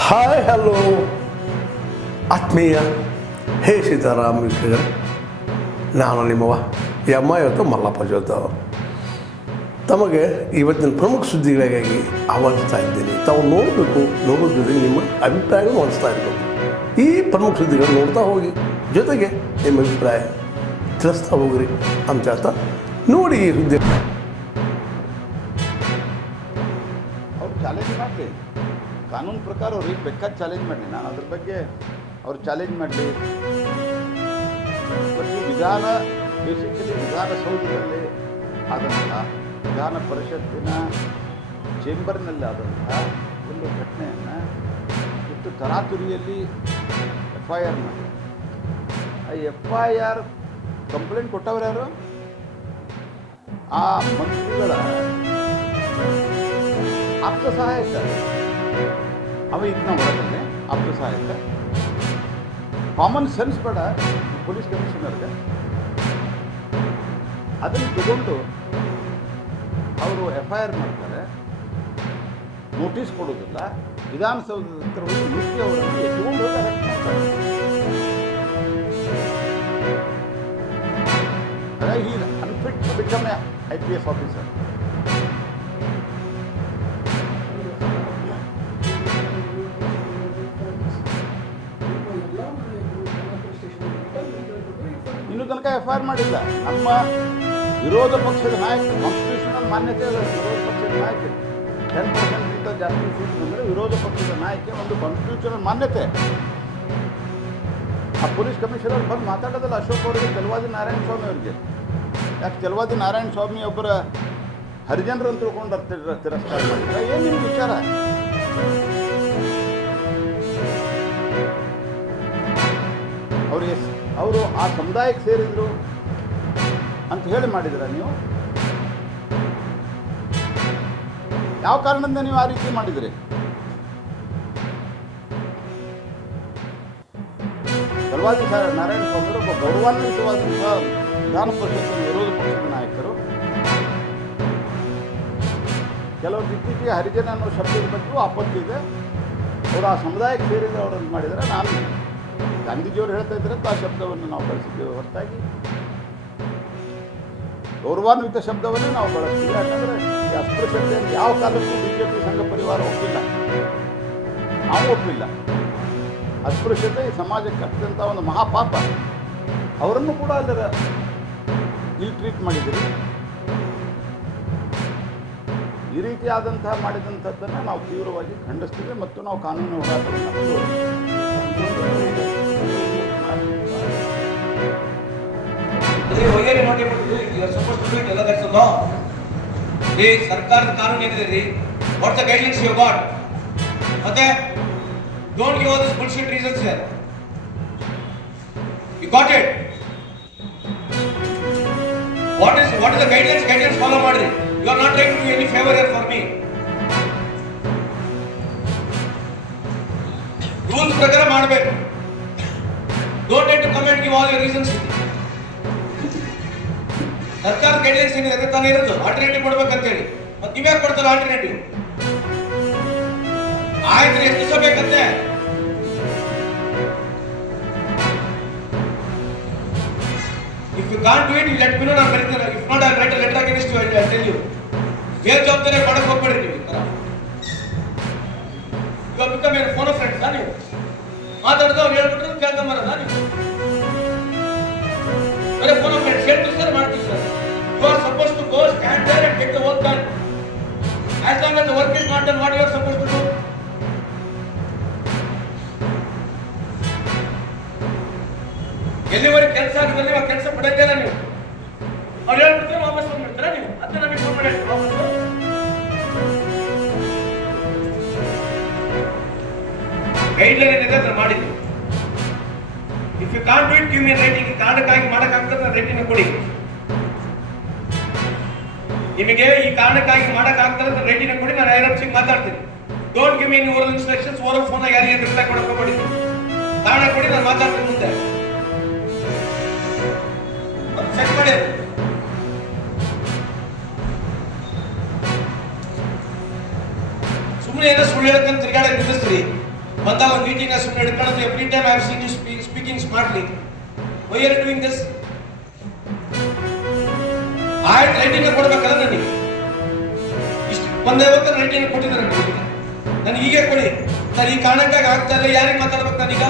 Hi hello ಆತ್ಮೀಯ ಹೇ ಸೀತಾರಾಮ್ ವೀಕ್ಷಕರೇ, ನಾನು ನಿಮ್ಮವ ಇವತ್ತು ಮಲ್ಲಪ್ಪ ಜೋತಾವ್ ತಮಗೆ ಇವತ್ತಿನ ಪ್ರಮುಖ ಸುದ್ದಿಗಳಿಗಾಗಿ ಆಹ್ವಾನಿಸ್ತಾ ಇದ್ದೀನಿ. ತಾವು ನೋಡಬೇಕು, ನೋಡೋದ್ರ ಜೊತೆಗೆ ನಿಮ್ಮ ಅಭಿಪ್ರಾಯಗಳು ಮಾಡಿಸ್ತಾ ಇರಬೇಕು. ಈ ಪ್ರಮುಖ ಸುದ್ದಿಗಳು ನೋಡ್ತಾ ಹೋಗಿ, ಜೊತೆಗೆ ನಿಮ್ಮ ಅಭಿಪ್ರಾಯ ತಿಳಿಸ್ತಾ ಹೋಗ್ರಿ ಅಂತ ಹೇಳ್ತಾ ನೋಡಿ ಈ ಸುದ್ದಿ. ಅವ್ರು ಚಾಲೆಂಜ್ ಮಾಡಲಿ, ಕಾನೂನು ಪ್ರಕಾರ ಅವ್ರಿಗೆ ಬೇಕಾದ ಚಾಲೆಂಜ್ ಮಾಡಲಿ. ನಾನು ಅದ್ರ ಬಗ್ಗೆ ಅವ್ರು ಚಾಲೆಂಜ್ ಮಾಡಲಿ. ಮತ್ತು ಬೇಸಿಕಲಿ ವಿಧಾನಸೌಧದಲ್ಲಿ ಆದಂತಹ, ವಿಧಾನ ಪರಿಷತ್ತಿನ ಚೇಂಬರ್ನಲ್ಲಿ ಆದಂತಹ ಒಂದು ಘಟನೆಯನ್ನು ಇಷ್ಟು ತರಾತುರಿಯಲ್ಲಿ FIR ಮಾಡಿ, ಆ FIR ಕಂಪ್ಲೇಂಟ್ ಕೊಟ್ಟವ್ರು ಯಾರು? ಆ ಮಂತ್ರಿಗಳ ಆಪ್ತ ಸಹಾಯಕ. ಅವ ಇದನ್ನ ಹೊರಗಡೆ ಆಪ್ತ ಸಹಾಯಕ. ಕಾಮನ್ ಸೆನ್ಸ್ ಬೇಡ ಪೊಲೀಸ್ ಕಮಿಷನರ್ಗೆ. ಅದನ್ನು ತಗೊಂಡು ಅವರು FIR ಮಾಡ್ತಾರೆ, ನೋಟಿಸ್ ಕೊಡೋದಿಲ್ಲ. ವಿಧಾನಸೌಧದ ಹತ್ರ ಹೋಗಿ ಮುಖ್ಯ ಅವರನ್ನು ಎತ್ಕೊಂಡು ಹೋಗಿ ಅರೆಸ್ಟ್ ಮಾಡ್ತಾರೆ. he is unfit to become a IPS officer. ಇನ್ನೂ ತನಕ FIR ಮಾಡಿಲ್ಲ. ನಮ್ಮ ವಿರೋಧ ಪಕ್ಷದ ನಾಯಕ, ಕಾನ್ಸ್ಟಿಟ್ಯೂಷನಲ್ ಮಾನ್ಯತೆ ಅದ ವಿರೋಧ ಪಕ್ಷದ ನಾಯಕ. 10% ಜಾಸ್ತಿ ಸೀಟ್ ಬಂದರೆ ವಿರೋಧ ಪಕ್ಷದ ನಾಯಕ ಒಂದು ಕಾನ್ಸ್ಟಿಟ್ಯೂಷನಲ್ ಮಾನ್ಯತೆ. ಆ ಪೊಲೀಸ್ ಕಮಿಷನರ್ ಬಂದು ಮಾತಾಡೋದಲ್ಲ ಅಶೋಕ್ ಅವರಿಗೆ, ತೆಲುವಾದಿ ನಾರಾಯಣ ಸ್ವಾಮಿ ಅವರಿಗೆ. ಯಾಕೆ ತೆಲುವಾದಿ ನಾರಾಯಣ ಸ್ವಾಮಿ ಒಬ್ಬರ ಹರಿಜನರು ಅಂತ ತಿಳ್ಕೊಂಡು ತಿರಸ್ಕಾರ ಮಾಡಿದ್ರೆ ಏನು ನಿಮ್ಮ ವಿಚಾರ? ಅವರಿಗೆ ಅವರು ಆ ಸಮುದಾಯಕ್ಕೆ ಸೇರಿದ್ರು ಅಂತ ಹೇಳಿ ಮಾಡಿದ್ರ ನೀವು? ಯಾವ ಕಾರಣದಿಂದ ನೀವು ಆ ರೀತಿ ಮಾಡಿದ್ರಿ? ತೆಲುವಾದಿ ನಾರಾಯಣ ಸ್ವಾಮಿ ಒಬ್ಬ ಗೌರವಾನ್ವಿತವಾದಂತಹ ವಿಧಾನ ಪರಿಷತ್ತಿನ ವಿರೋಧ ಪಕ್ಷದ ನಾಯಕರು. ಕೆಲವರು ಇತ್ತೀಚೆಗೆ ಹರಿಜನ ಅನ್ನೋ ಶಬ್ದದ ಬಗ್ಗೆಯೂ ಆಪತ್ತು ಇದೆ. ಅವರು ಆ ಸಮುದಾಯಕ್ಕೆ ಸೇರಿದ ಅವರನ್ನು ಮಾಡಿದರೆ, ನಾನು ಗಾಂಧೀಜಿಯವರು ಹೇಳ್ತಾ ಇದ್ರೆ ಆ ಶಬ್ದವನ್ನು ನಾವು ಬಳಸಿದ್ದೇವೆ ಹೊರತಾಗಿ ಗೌರವಾನ್ವಿತ ಶಬ್ದವನ್ನೇ ನಾವು ಬಳಸ್ತೀವಿ. ಯಾಕಂದರೆ ಈ ಅಸ್ಪೃಶ್ಯತೆಯನ್ನು ಯಾವ ಕಾಲಕ್ಕೂ BJP ಸಂಘ ಪರಿವಾರ ಒಪ್ಪಿಲ್ಲ, ನಾವು ಒಪ್ಪಿಲ್ಲ. ಅಸ್ಪೃಶ್ಯತೆ ಈ ಸಮಾಜಕ್ಕೆ ಅತ್ಯಂತ ಒಂದು ಮಹಾಪಾಪ. ಅವರನ್ನು ಕೂಡ ಅದರ ಇಲ್ ಟ್ರೀಟ್ ಮಾಡಿದ್ದೀರಿ. ಈ ರೀತಿಯಾದಂತಹ ಮಾಡಿದಂಥದ್ದನ್ನು ನಾವು ತೀವ್ರವಾಗಿ ಖಂಡಿಸ್ತೀವಿ ಮತ್ತು ನಾವು ಕಾನೂನು ಹೋರಾಟವನ್ನು ಸರ್ಕಾರದ ಕಾನೂನು ಏನಿದೆ ರೀ, what's the guidelines you got? ಮತ್ತೆ don't give all this bullshit reasons here. You got it? What is the guidelines? Guidelines follow ಮಾಡ್ರಿ. You are not trying to do any favour here for me. Rules ಪ್ರಕಾರ ಮಾಡಬೇಕು. Don't try to come and give all your reasons. ಸರ್ಕಾರ guidelines ಏನಿದೆ ಅದೇ ತಾನೇ ಇರೋದು. Alternative ಕೊಡ್ಬೇಕಂತ ಹೇಳಿ ಮತ್ತೆ ನೀವ್ಯಾಕೆ ಕೊಡ್ತಾರೆ ಆಲ್ಟರ್ನೇಟಿವ್? ಆಯ್ತು, ಎಷ್ಟು ದಿವಸ ಬೇಕಂತೆ? If you can't do it, you let me know. ನಾನು ಬರೀತೀನಿ. If not, I'll write a letter against you. I'll tell you. ಬೇರೆ ಜವಾಬ್ದಾರಿ ಮಾಡಕ್ಕೆ ಹೋಗ್ಬೇಡ್ರಿ ನೀವು. ಈ ಥರ ಇವಾಗ ಬಿಕಮ್ ಏನು ಫೋನ್ ಫ್ರೆಂಡ್ಸಾ ನೀವು? ಮಾತಾಡಿದ ಅವ್ರು ಹೇಳ್ಬಿಟ್ರೆ ಕೇಳ್ಕೊಂಬರೋದಾ ನೀವು? ಬರೀ ಫೋನ್ ಫ್ರೆಂಡ್ಸ್ ಹೇಳ್ತೀವಿ ಸರ್, ಮಾಡ್ತೀವಿ sir. You are supposed to go, stand there and get the work done. As long as the work is not done, what you are supposed to do? ಎಲ್ಲಿವರೆಗೆ ಕೆಲಸ ಆಗುತ್ತಲ್ಲ ಆ ಕೆಲಸ ಬಿಡೋದಿಲ್ಲ ನೀವು. ಅವ್ರು ಹೇಳ್ಬಿಡ್ತಾರೆ, ವಾಪಸ್ ಬಂದ್ಬಿಡ್ತೀರಾ ನೀವು. ಅದನ್ನ ನಮಗೆ ಫೋನ್ ಮಾಡಿ ವಾಪಸ್ ಗೈಡ್ಲೈನ್ ಏನಿದೆ ಅದನ್ನ ಮಾಡಿದ್ವಿ. If you can't do it, give me writing. ಕಾರಣಕ್ಕಾಗಿ ಮಾಡಕ್ಕಾಗ್ತದೆ ರೈಟಿಂಗ್ ಕೊಡಿ. ನಿಮಗೆ ಈ ಕಾರಣಕ್ಕಾಗಿ ಮಾಡಕ್ಕಾಗ್ತದೆ ರೈಟಿಂಗ್ ಕೊಡಿ, ನಾನು ಐರಪ್ಸಿಗೆ ಮಾತಾಡ್ತೀನಿ. Don't give me any oral instructions. Oral phone ಯಾರಿಗೆ ರಿಪ್ಲೈ ಕೊಡಕ್ಕೆ ಹೋಗ್ಬೇಡಿ. ಕಾರಣ ಕೊಡಿ, ನಾನು ಮಾತಾಡ್ತೀನಿ ಮುಂದೆ. ಸೆಟ್ ಮಾಡಿ. ಸುಮ್ಮನೆ ಏನೋ ಸುಳ್ಳು ಹೇಳಕ್ಕಂತ ತಿರ್ಗಾಡಕ್ಕೆ ನಿಲ್ಲಿಸ್ರಿ. ಬಂದಾಗ ಒಂದು ಮೀಟಿಂಗ್ ಸುಮ್ಮನೆ ಹಿಡ್ಕೊಳ್ಳೋದು. Every time I have seen you speaking smartly. Why are doing this? ಆಯ್ತು, ರೈಟಿಂಗ್ ಕೊಡ್ಬೇಕಲ್ಲ ನನಗೆ. ಇಷ್ಟು ಒಂದೇ ಹೊತ್ತು ರೈಟಿಂಗ್ ಕೊಟ್ಟಿದ್ದಾರೆ ನನಗೆ, ಹೀಗೆ ಕೊಡಿ ಸರ್. ಈ ಕಾರಣಕ್ಕಾಗಿ ಆಗ್ತಾ ಇಲ್ಲ, ಯಾರಿಗೆ ಮಾತಾಡ್ಬೇಕು ನಾನೀಗ?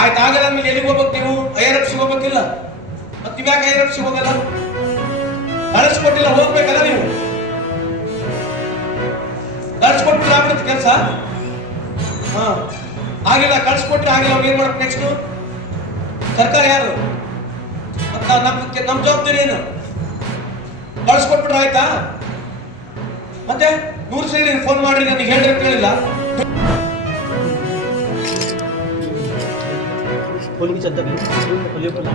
ಆಯ್ತು, ಆಗಲ್ಲ. ಆಮೇಲೆ ಎಲ್ಲಿಗೆ ಹೋಗ್ಬೇಕು ನೀವು? IRFC ಹೋಗ್ಬೇಕಿಲ್ಲ? ಮತ್ತೆ ಇವ್ಯಾಕೆ IRFC ಹೋಗಲ್ಲ? ಕಳಿಸ್ಕೊಟ್ಟಿಲ್ಲ, ಹೋಗ್ಬೇಕಲ್ಲ ನೀವು. ಕಳಿಸ್ಕೊಟ್ಬಿಟ್ಟು ಆಗ್ಬಿಡುತ್ತೆ ಕೆಲಸ. ಹಾ, ಆಗಿಲ್ಲ, ಕಳಿಸ್ಕೊಟ್ರೆ ಆಗಿಲ್ಲ. ಅವ್ರು ಏನ್ ಮಾಡ್ಬೇಕು ನೆಕ್ಸ್ಟ್? ಸರ್ಕಾರ ಯಾರು? ನಮ್ಮ ಜವಾಬ್ದಾರಿ ಏನು? ಕಳಿಸ್ಕೊಟ್ಬಿಟ್ರೆ ಆಯ್ತಾ? ಮತ್ತೆ 100 ಸರಿ ಫೋನ್ ಮಾಡ್ರಿ ನನಗೆ ಹೇಳ್ರಿ ಅಂತ ಹೇಳಿಲ್ಲ. बोलिए चलता भी बोलिए बोला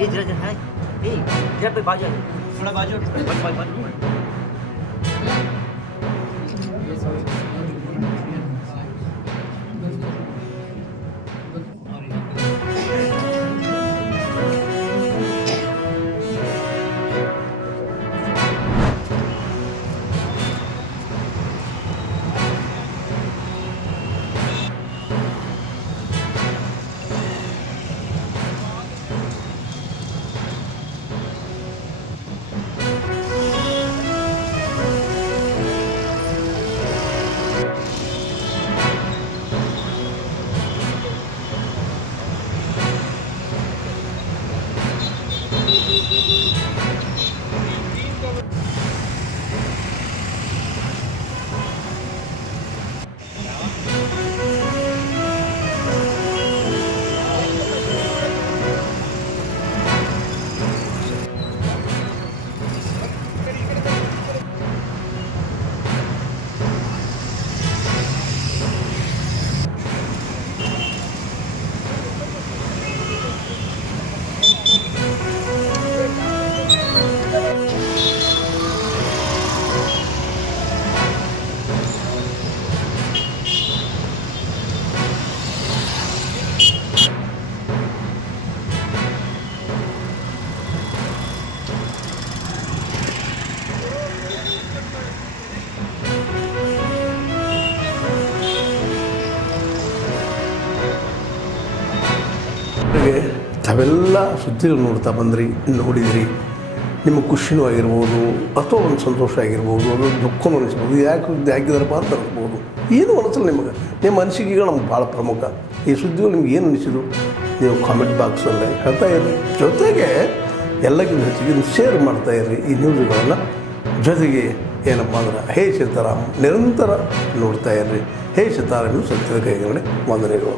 ये जरा है ए जरा पे बाजू थोड़ा बाजू ತಾವೆಲ್ಲ ಸುದ್ದಿಗಳು ನೋಡ್ತಾ ಬಂದ್ರಿ, ನೋಡಿದಿರಿ. ನಿಮಗೆ ಖುಷಿನೂ ಆಗಿರ್ಬೋದು ಅಥವಾ ಒಂದು ಸಂತೋಷ ಆಗಿರ್ಬೋದು ಅದು ದುಃಖನೂ ಅನಿಸ್ಬೋದು ಯಾಕೆ ಹಾಕಿದಾರಪ್ಪ ಅಂತ ಅನಿಸ್ಬೋದು ಏನೂ ಅನಿಸಲ್ಲ ನಿಮಗೆ. ನಿಮ್ಮ ಅನಿಸಿಕೆಗಳು ನಮ್ಗೆ ಭಾಳ ಪ್ರಮುಖ. ಈ ಸುದ್ದಿಗಳು ನಿಮ್ಗೆ ಏನು ಅನಿಸಿದ್ರು ನೀವು ಕಾಮೆಂಟ್ ಬಾಕ್ಸಲ್ಲೇ ಹೇಳ್ತಾ ಇರ್ರಿ. ಜೊತೆಗೆ ಎಲ್ಲಕ್ಕಿಂತ ಹೆಚ್ಚಿಗೆ ಶೇರ್ ಮಾಡ್ತಾಯಿರ್ರಿ ಈ ನ್ಯೂಸ್ಗಳನ್ನು. ಜೊತೆಗೆ ಏನಪ್ಪ ಅಂದ್ರೆ ಹೇ ಸೀತಾರಾಮ್ ನಿರಂತರ ನೋಡ್ತಾ ಇರ್ರಿ. ಹೇ ಸೀತಾರಾಮ್ ಸತ್ಯದ ಕೈಗಳೇ ವಂದನೆಗಳು.